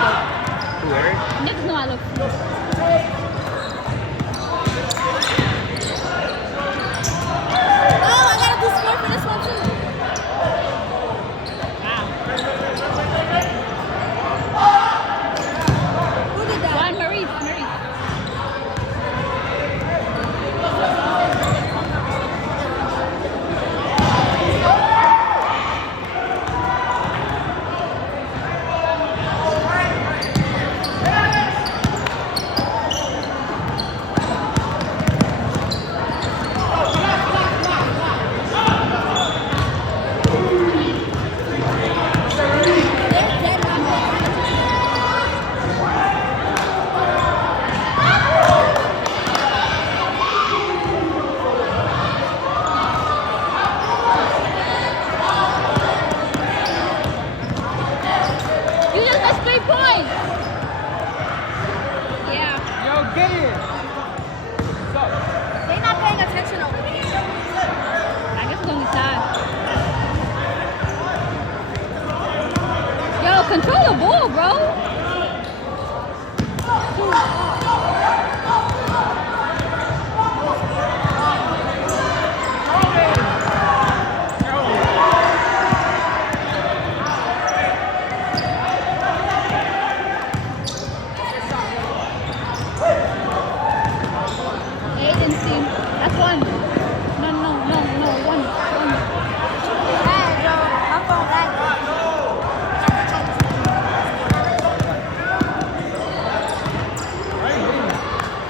Who, Eric? Niggas know I love food. Oh, I gotta do score for this one too. Who did that? Juan Maurice. You just got 3 points. Yeah. Yo, get it! They not paying attention over here. I guess it's only time. Yo, control the ball, bro. Aiden's team. That's one. No, one. Hey, yo, my phone lagging.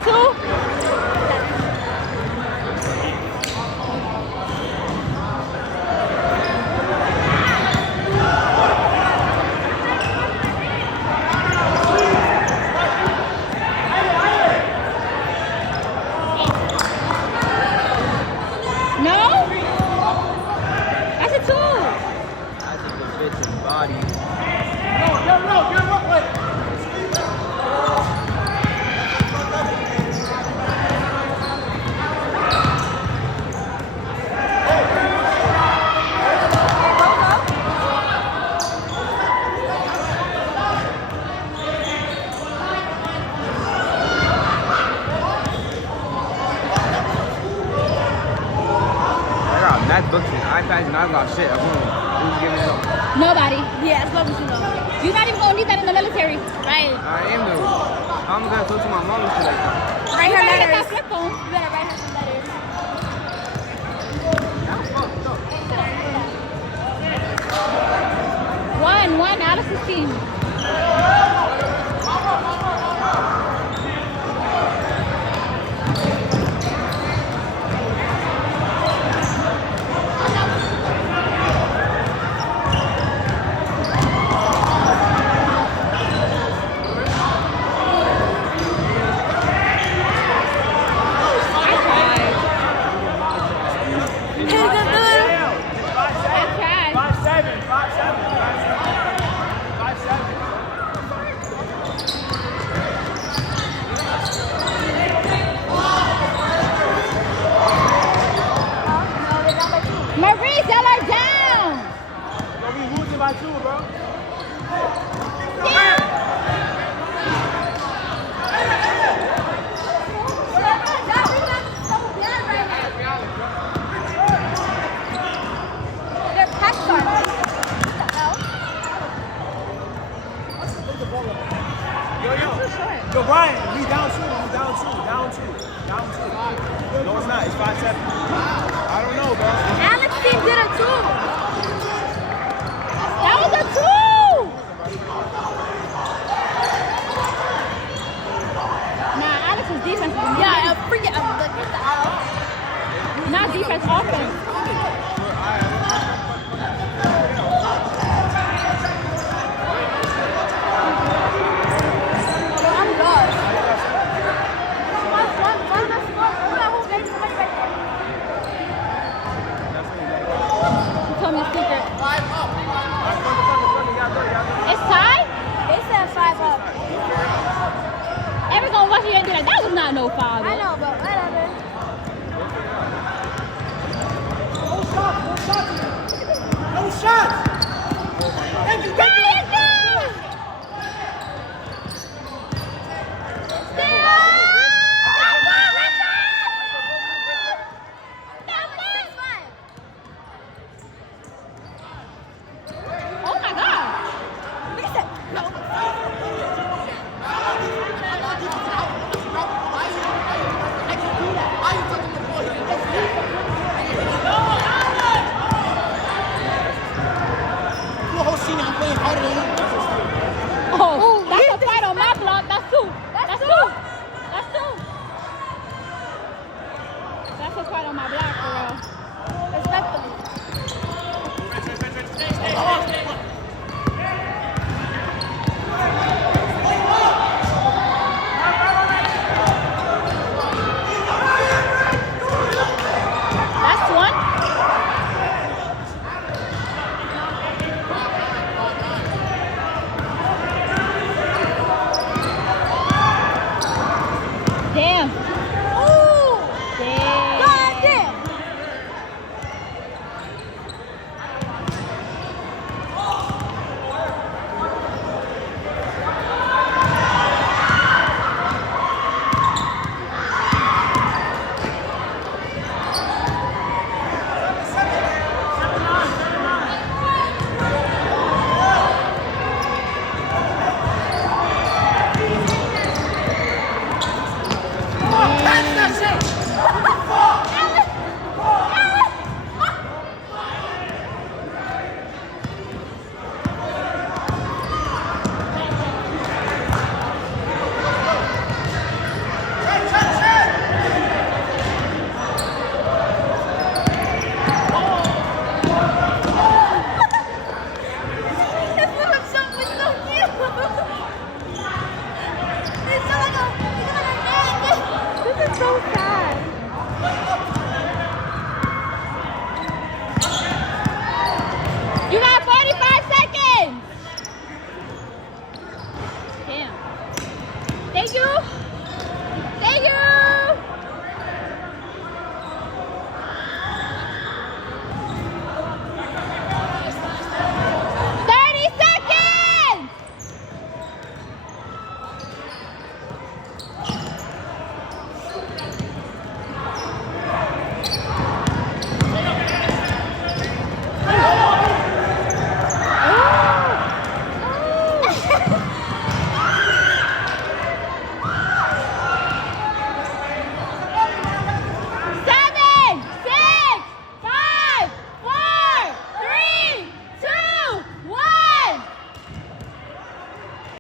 Two. No? That's a 2. I think the bitch's body. I got MacBooks and iPads and I got shit at home. Who's giving it up? Nobody. Yeah, as long as you know. You're not even gonna need that in the military. Right. I am though. How am I gonna talk to my mom and shit like that? Write You her gotta get that letters. flip phone. You better write her some letters. One out of 15. I tried. Hey, good. I tried. 5'7", 5'7". Maurice, y'all are down. Yo, we losing by 2, bro. They're packed on. Yo, Brian, we down 2. No, it's not. It's 5'7". I don't know, bro. Alex team did it too. That was a 2. Nah, Alex's defense is Yeah, I'm freaking. I'm looking at the L. not defense, offense. I'm lost. One less score. Look at who made somebody right there. You told me a secret. It's tied? They said 5 up. Everyone gonna watch you and be like, that was not no foul. I know, but whatever. No shot! Brian, no! already.